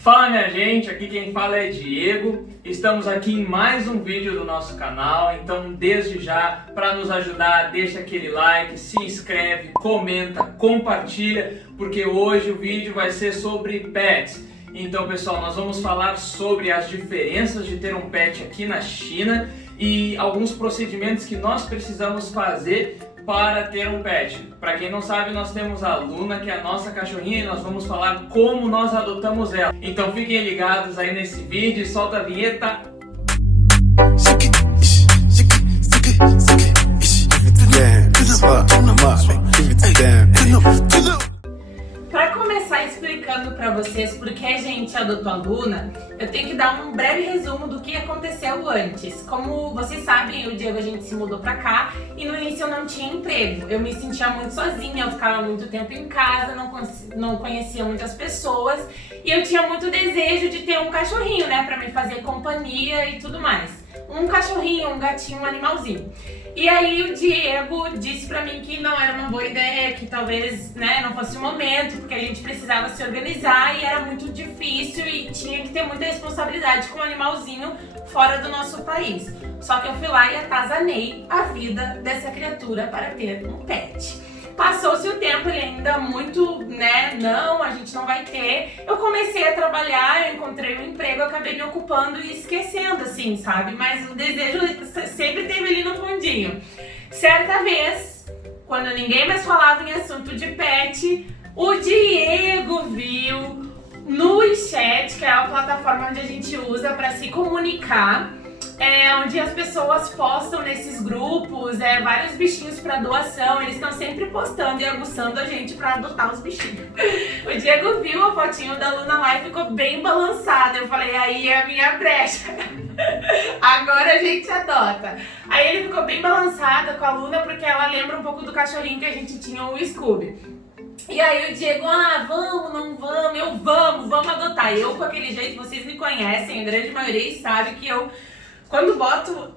Fala minha gente, aqui quem fala é Diego, estamos aqui em mais um vídeo do nosso canal, então desde já, para nos ajudar, deixa aquele like, se inscreve, comenta, compartilha, porque hoje o vídeo vai ser sobre pets. Então pessoal, nós vamos falar sobre as diferenças de ter um pet aqui na China e alguns procedimentos que nós precisamos fazer para ter um pet. Para quem não sabe, nós temos a Luna, que é a nossa cachorrinha, e nós vamos falar como nós adotamos ela. Então fiquem ligados aí nesse vídeo e solta a vinheta. Para começar explicando para vocês por que a gente adotou a Luna, eu tenho que dar um breve resumo do que aconteceu antes. Como vocês sabem, eu e o Diego, a gente se mudou para cá e no início eu não tinha emprego. Eu me sentia muito sozinha, eu ficava muito tempo em casa, não conhecia muitas pessoas e eu tinha muito desejo de ter um cachorrinho, né, para me fazer companhia e tudo mais. Um cachorrinho, um gatinho, um animalzinho. E aí o Diego disse pra mim que não era uma boa ideia, que talvez, né, não fosse o momento, porque a gente precisava se organizar e era muito difícil e tinha que ter muita responsabilidade com um animalzinho fora do nosso país. Só que eu fui lá e atazanei a vida dessa criatura para ter um pet. Passou-se o tempo, ele ainda muito, né, não, a gente não vai ter. Eu comecei a trabalhar, eu encontrei um emprego, eu acabei me ocupando e esquecendo, assim, sabe? Mas o desejo sempre teve ali no fundinho. Certa vez, quando ninguém mais falava em assunto de pet, o Diego viu no WeChat, que é a plataforma onde a gente usa para se comunicar, onde as pessoas postam nesses grupos vários bichinhos para doação. Eles estão sempre postando e aguçando a gente para adotar os bichinhos. O Diego viu a fotinho da Luna lá e ficou bem balançado. Eu falei, aí é a minha brecha. Agora a gente adota. Aí ele ficou bem balançado com a Luna porque ela lembra um pouco do cachorrinho que a gente tinha, o Scooby. E aí o Diego, vamos, não vamos, eu vamos adotar. Eu com aquele jeito, vocês me conhecem, a grande maioria sabe que eu, quando boto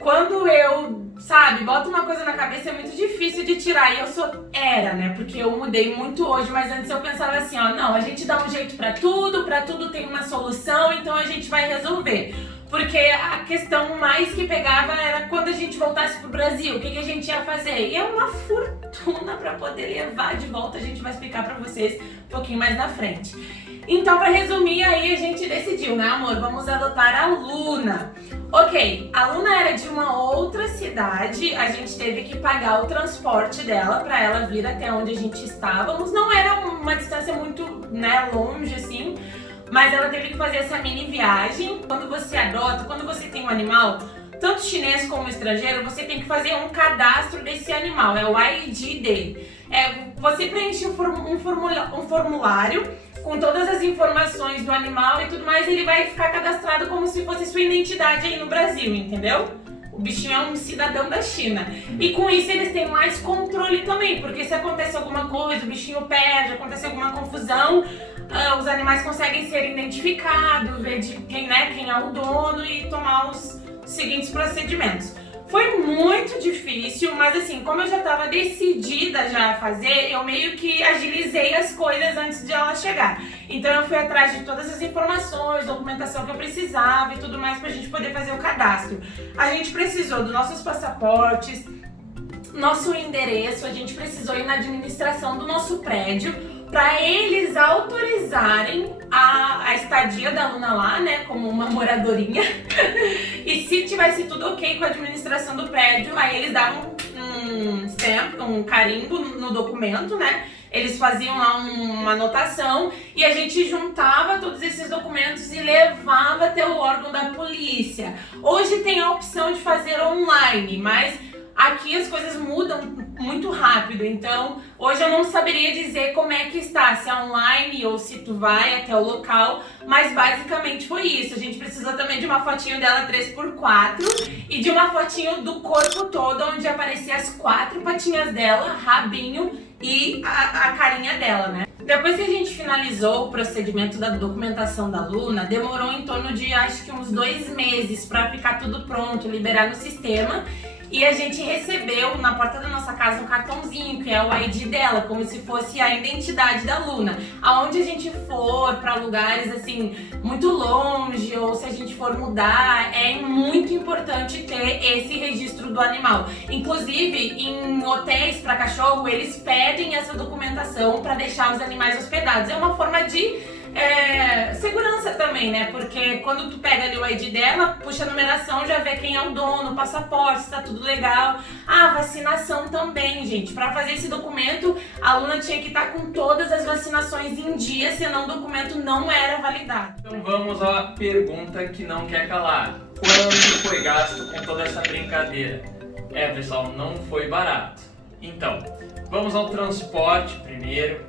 quando eu, sabe, boto uma coisa na cabeça é muito difícil de tirar. E eu era, né, porque eu mudei muito hoje, mas antes eu pensava assim, não, a gente dá um jeito pra tudo tem uma solução, então a gente vai resolver. Porque a questão mais que pegava era quando a gente voltasse pro Brasil, o que a gente ia fazer? E é uma fortuna pra poder levar de volta, a gente vai explicar pra vocês um pouquinho mais na frente. Então, pra resumir, aí a gente decidiu, né, amor? Vamos adotar a Luna. Ok, a Luna era de uma outra cidade, a gente teve que pagar o transporte dela pra ela vir até onde a gente estávamos. Não era uma distância muito, né, longe, assim, mas ela teve que fazer essa mini viagem. Quando você adota, quando você tem um animal, tanto chinês como estrangeiro, você tem que fazer um cadastro desse animal, é o ID dele. Você preenche um formulário com todas as informações do animal e tudo mais, ele vai ficar cadastrado como se fosse sua identidade aí no Brasil, entendeu? O bichinho é um cidadão da China. E com isso eles têm mais controle também, porque se acontece alguma coisa, o bichinho perde, acontece alguma confusão, os animais conseguem ser identificados, ver de quem é o dono e tomar os seguintes procedimentos. Foi muito difícil, mas assim, como eu já estava decidida já a fazer, eu meio que agilizei as coisas antes de ela chegar. Então eu fui atrás de todas as informações, documentação que eu precisava e tudo mais pra gente poder fazer o cadastro. A gente precisou dos nossos passaportes, nosso endereço, a gente precisou ir na administração do nosso prédio para eles autorizarem a estadia da Luna lá, né, como uma moradorinha. E se tivesse tudo ok com a administração do prédio, aí eles davam um stamp, um carimbo no documento, né? Eles faziam lá uma anotação e a gente juntava todos esses documentos e levava até o órgão da polícia. Hoje tem a opção de fazer online, mas aqui as coisas mudam muito rápido, então hoje eu não saberia dizer como é que está, se é online ou se tu vai até o local, mas basicamente foi isso. A gente precisou também de uma fotinho dela 3x4 e de uma fotinho do corpo todo, onde aparecia as 4 patinhas dela, rabinho e a carinha dela, né? Depois que a gente finalizou o procedimento da documentação da Luna, demorou em torno de acho que uns 2 meses para ficar tudo pronto, liberar no sistema. e a gente recebeu na porta da nossa casa um cartãozinho, que é o ID dela, como se fosse a identidade da Luna. Aonde a gente for, para lugares assim, muito longe, ou se a gente for mudar, é muito importante ter esse registro do animal. Inclusive, em hotéis para cachorro, eles pedem essa documentação para deixar os animais hospedados. É uma forma de segurança também, né? Porque quando tu pega ali o ID dela, puxa a numeração, já vê quem é o dono, o passaporte, se tá tudo legal. Ah, vacinação também, gente. Pra fazer esse documento, a Luna tinha que estar com todas as vacinações em dia, senão o documento não era validado. Então vamos à pergunta que não quer calar. Quanto foi gasto com toda essa brincadeira? Pessoal, não foi barato. Então, vamos ao transporte primeiro.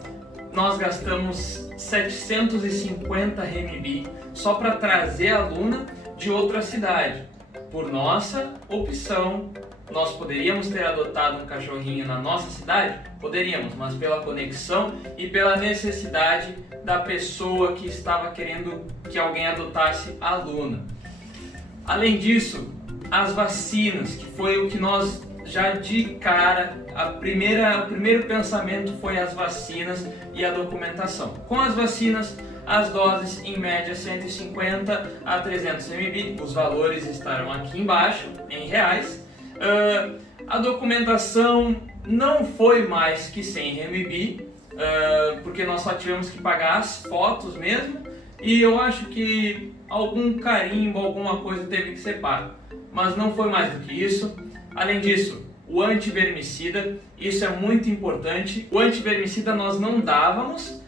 Nós gastamos 750 RMB só para trazer a Luna de outra cidade. Por nossa opção, nós poderíamos ter adotado um cachorrinho na nossa cidade? Poderíamos, mas pela conexão e pela necessidade da pessoa que estava querendo que alguém adotasse a Luna. Além disso, as vacinas, que foi o que nós já de cara, o primeiro pensamento foi as vacinas e a documentação. Com as vacinas, as doses em média 150 a 300 ml, os valores estarão aqui embaixo, em reais. A documentação não foi mais que 100 RMB, porque nós só tivemos que pagar as fotos mesmo, e eu acho que algum carimbo, alguma coisa teve que ser pago, mas não foi mais do que isso. Além disso, o antivermicida, isso é muito importante. O antivermicida nós não dávamos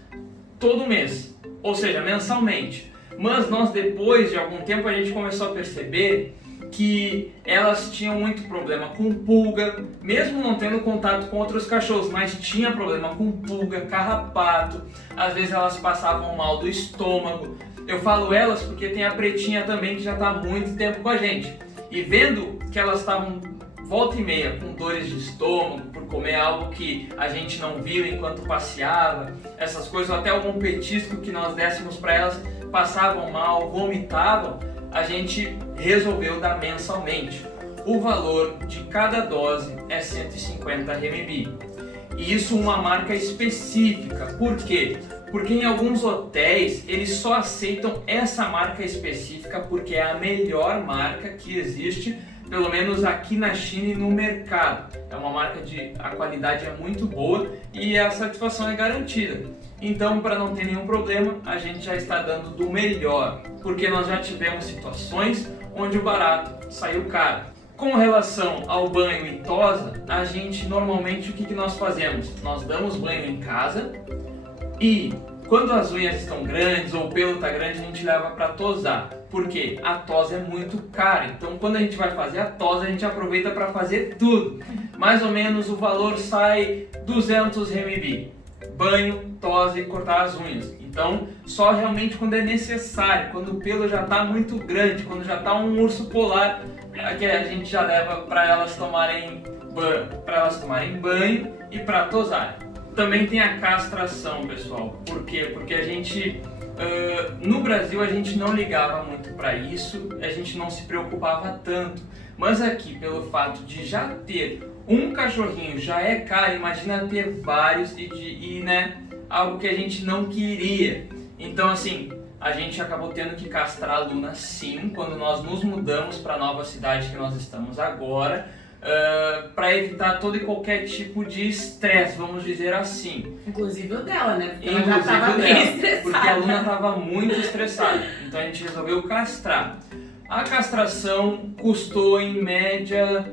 todo mês, ou seja, mensalmente. Mas nós, depois de algum tempo, a gente começou a perceber que elas tinham muito problema com pulga, mesmo não tendo contato com outros cachorros, mas tinha problema com pulga, carrapato, às vezes elas passavam mal do estômago. Eu falo elas porque tem a Pretinha também, que já está há muito tempo com a gente. E vendo que elas estavam volta e meia com dores de estômago por comer algo que a gente não viu enquanto passeava, essas coisas, ou até algum petisco que nós dessemos para elas, passavam mal, vomitavam, a gente resolveu dar mensalmente. O valor de cada dose é 150 RMB. E isso uma marca específica. Por quê? Porque em alguns hotéis eles só aceitam essa marca específica porque é a melhor marca que existe, pelo menos aqui na China e no mercado. É uma marca a qualidade é muito boa e a satisfação é garantida. Então, para não ter nenhum problema, a gente já está dando do melhor, porque nós já tivemos situações onde o barato saiu caro. Com relação ao banho e tosa, a gente normalmente o que nós fazemos? Nós damos banho em casa e quando as unhas estão grandes ou o pelo está grande, a gente leva para tosar. Porque a tosa é muito cara, então quando a gente vai fazer a tosa, a gente aproveita para fazer tudo. Mais ou menos o valor sai 200 RMB. Banho, tosa e cortar as unhas. Então, só realmente quando é necessário, quando o pelo já está muito grande, quando já está um urso polar, que a gente já leva para elas tomarem banho e para tosar. Também tem a castração, pessoal. Por quê? Porque a gente, no Brasil, a gente não ligava muito para isso, a gente não se preocupava tanto. Mas aqui, pelo fato de já ter um cachorrinho já é caro, imagina ter vários né, algo que a gente não queria. Então, assim, a gente acabou tendo que castrar a Luna sim, quando nós nos mudamos para a nova cidade que nós estamos agora, para evitar todo e qualquer tipo de estresse, vamos dizer assim. Inclusive o dela, né? Porque ela já estava bem estressada. Porque a Luna estava muito estressada, então a gente resolveu castrar. A castração custou em média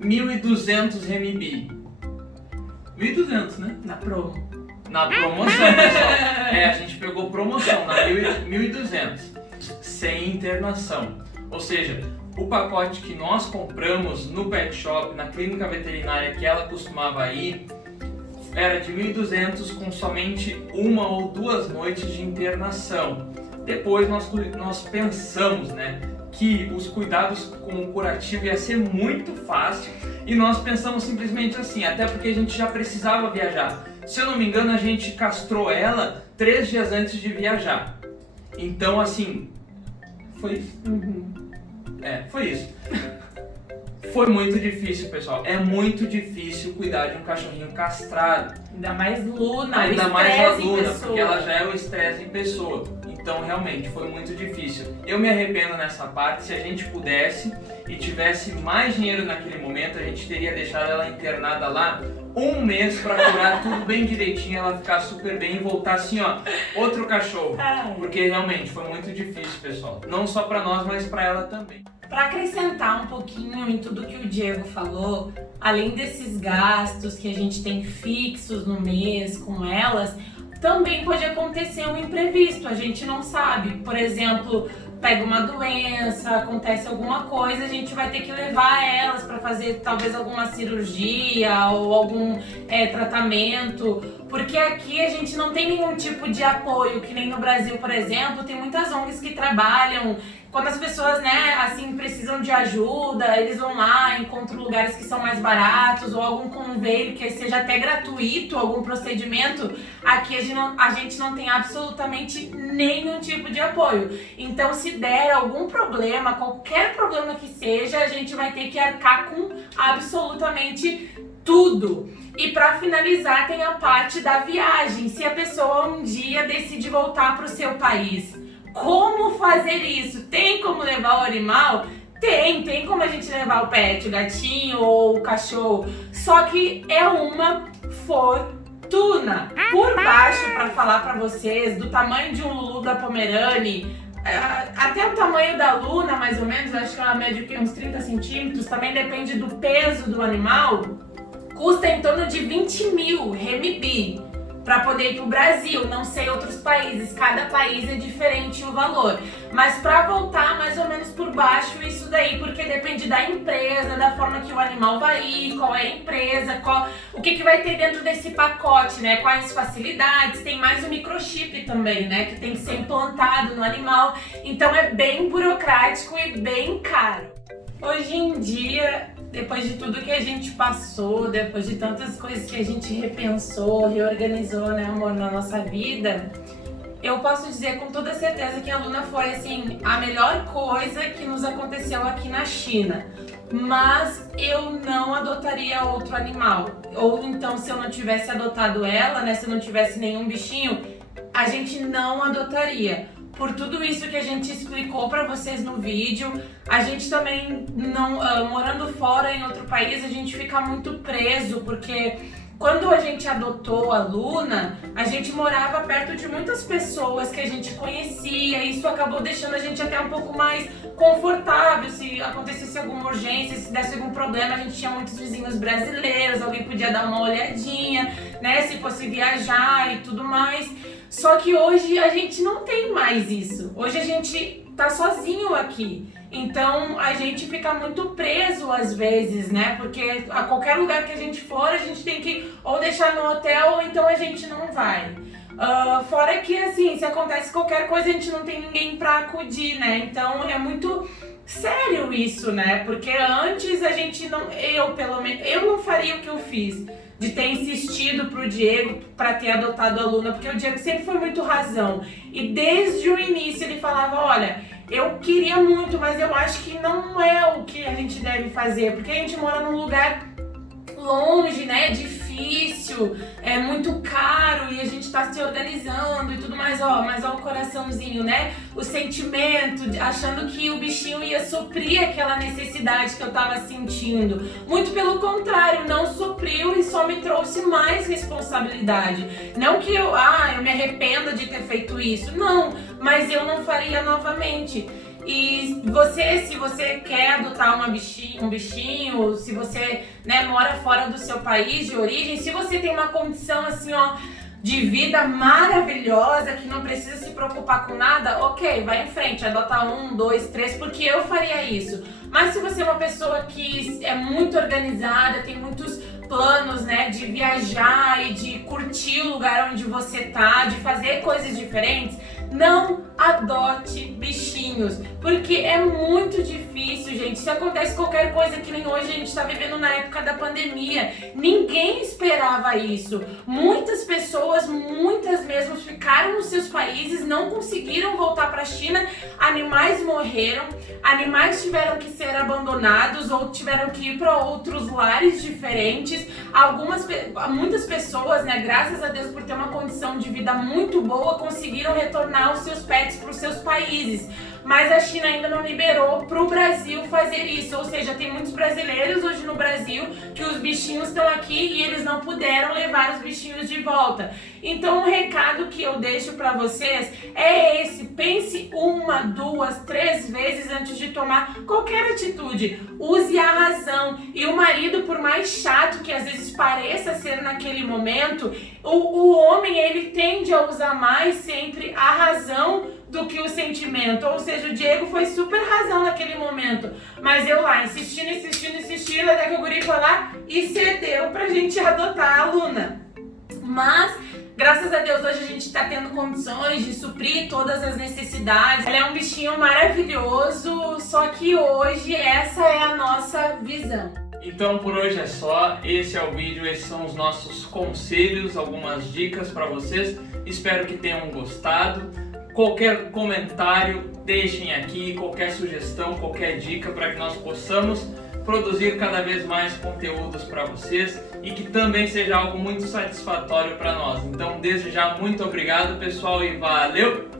1.200 RMB. 1.200, né? Na promo. Na promoção, pessoal. A gente pegou promoção na 1.200, sem internação. Ou seja, o pacote que nós compramos no pet shop, na clínica veterinária que ela costumava ir, era de 1.200 com somente 1 ou 2 noites de internação. Depois nós pensamos, né, que os cuidados com o curativo ia ser muito fácil e nós pensamos simplesmente assim, até porque a gente já precisava viajar. Se eu não me engano, a gente castrou ela 3 dias antes de viajar. Então, assim, foi isso. Uhum. Foi isso. Foi muito difícil, pessoal. É muito difícil cuidar de um cachorrinho castrado. Ainda mais Luna, Ainda mais a estresse em Luna, pessoa. porque ela já é o estresse em pessoa. Então, realmente, foi muito difícil. Eu me arrependo nessa parte. Se a gente pudesse e tivesse mais dinheiro naquele momento, a gente teria deixado ela internada lá 1 mês pra curar tudo bem direitinho, ela ficar super bem e voltar assim, ó, outro cachorro. Porque realmente foi muito difícil, pessoal. Não só pra nós, mas pra ela também. Para acrescentar um pouquinho em tudo que o Diego falou, além desses gastos que a gente tem fixos no mês com elas, também pode acontecer um imprevisto, a gente não sabe. Por exemplo, pega uma doença, acontece alguma coisa, a gente vai ter que levar elas para fazer talvez alguma cirurgia ou algum tratamento, porque aqui a gente não tem nenhum tipo de apoio, que nem no Brasil, por exemplo, tem muitas ONGs que trabalham. Quando as pessoas, né, assim, precisam de ajuda, eles vão lá, encontram lugares que são mais baratos ou algum convênio que seja até gratuito, algum procedimento. Aqui a gente não tem absolutamente nenhum tipo de apoio. Então, se der algum problema, qualquer problema que seja, a gente vai ter que arcar com absolutamente tudo. E para finalizar, tem a parte da viagem. Se a pessoa um dia decide voltar para o seu país, como fazer isso? Tem como levar o animal? Tem como a gente levar o pet, o gatinho ou o cachorro. Só que é uma fortuna. Por baixo, para falar para vocês, do tamanho de um Lulu da Pomerane, até o tamanho da Luna, mais ou menos, acho que ela mede uns 30 centímetros, também depende do peso do animal, custa em torno de 20 mil RMB. Para poder ir pro Brasil, não sei outros países, cada país é diferente o valor, mas para voltar mais ou menos por baixo isso daí, porque depende da empresa, da forma que o animal vai ir, qual é a empresa, o que vai ter dentro desse pacote, né, quais facilidades, tem mais o microchip também, né, que tem que ser implantado no animal, então é bem burocrático e bem caro. Hoje em dia, depois de tudo que a gente passou, depois de tantas coisas que a gente repensou, reorganizou, né, amor, na nossa vida, eu posso dizer com toda certeza que a Luna foi, assim, a melhor coisa que nos aconteceu aqui na China. Mas eu não adotaria outro animal. Ou então, se eu não tivesse adotado ela, né, se eu não tivesse nenhum bichinho, a gente não adotaria. Por tudo isso que a gente explicou para vocês no vídeo, a gente também não morando fora em outro país, a gente fica muito preso, porque quando a gente adotou a Luna, a gente morava perto de muitas pessoas que a gente conhecia, e isso acabou deixando a gente até um pouco mais confortável. Se acontecesse alguma urgência, se desse algum problema, a gente tinha muitos vizinhos brasileiros, alguém podia dar uma olhadinha, né, se fosse viajar e tudo mais. Só que hoje a gente não tem mais isso. Hoje a gente tá sozinho aqui. Então a gente fica muito preso às vezes, né? Porque a qualquer lugar que a gente for, a gente tem que ou deixar no hotel ou então a gente não vai. Fora que, assim, se acontece qualquer coisa, a gente não tem ninguém pra acudir, né? Então é muito sério isso, né? Porque antes a gente não... pelo menos, eu não faria o que eu fiz, de ter insistido pro Diego para ter adotado a Luna, porque o Diego sempre foi muito razão. E desde o início ele falava, olha, eu queria muito, mas eu acho que não é o que a gente deve fazer, porque a gente mora num lugar longe, né, difícil, é muito caro e a gente tá se organizando e tudo mais, mas ó o coraçãozinho, né, o sentimento, achando que o bichinho ia suprir aquela necessidade que eu tava sentindo. Muito pelo contrário, não supriu e só me trouxe mais responsabilidade. Não que eu me arrependa de ter feito isso, não, mas eu não faria novamente. E se você quer adotar um bichinho, se você, né, mora fora do seu país de origem, se você tem uma condição assim, ó, de vida maravilhosa, que não precisa se preocupar com nada, ok, vai em frente, adota 1, 2, 3, porque eu faria isso. Mas se você é uma pessoa que é muito organizada, tem muitos planos, né, de viajar e de curtir o lugar onde você tá, de fazer coisas diferentes, não adote bichinhos, porque é muito difícil, gente. Se acontece qualquer coisa, que nem hoje a gente está vivendo na época da pandemia, ninguém esperava isso. Muitas pessoas, muitas mesmo, ficaram nos seus países, não conseguiram voltar para a China, animais morreram, animais tiveram que ser abandonados ou tiveram que ir para outros lares diferentes. Muitas pessoas, né, graças a Deus por ter uma condição de vida muito boa, conseguiram retornar os seus pets para os seus países, mas a China ainda não liberou para o Brasil fazer isso, ou seja, tem muitos brasileiros hoje no Brasil que os bichinhos estão aqui e eles não puderam levar os bichinhos de volta. Então o recado que eu deixo para vocês é esse: pense 1, 2, 3 vezes antes de tomar qualquer atitude, use a razão. E o marido, por mais chato que às vezes pareça ser naquele momento, o homem, ele tende a usar mais sempre a razão do que o sentimento. Ou seja, o Diego foi super razão naquele momento, mas eu lá insistindo, até que o guri foi lá e cedeu pra gente adotar a Luna. Mas graças a Deus hoje a gente tá tendo condições de suprir todas as necessidades. Ela é um bichinho maravilhoso, só que hoje essa é a nossa visão. Então por hoje é só, esse é o vídeo, esses são os nossos conselhos, algumas dicas para vocês. Espero que tenham gostado. Qualquer comentário deixem aqui, qualquer sugestão, qualquer dica, para que nós possamos produzir cada vez mais conteúdos para vocês e que também seja algo muito satisfatório para nós. Então desde já muito obrigado, pessoal, e valeu!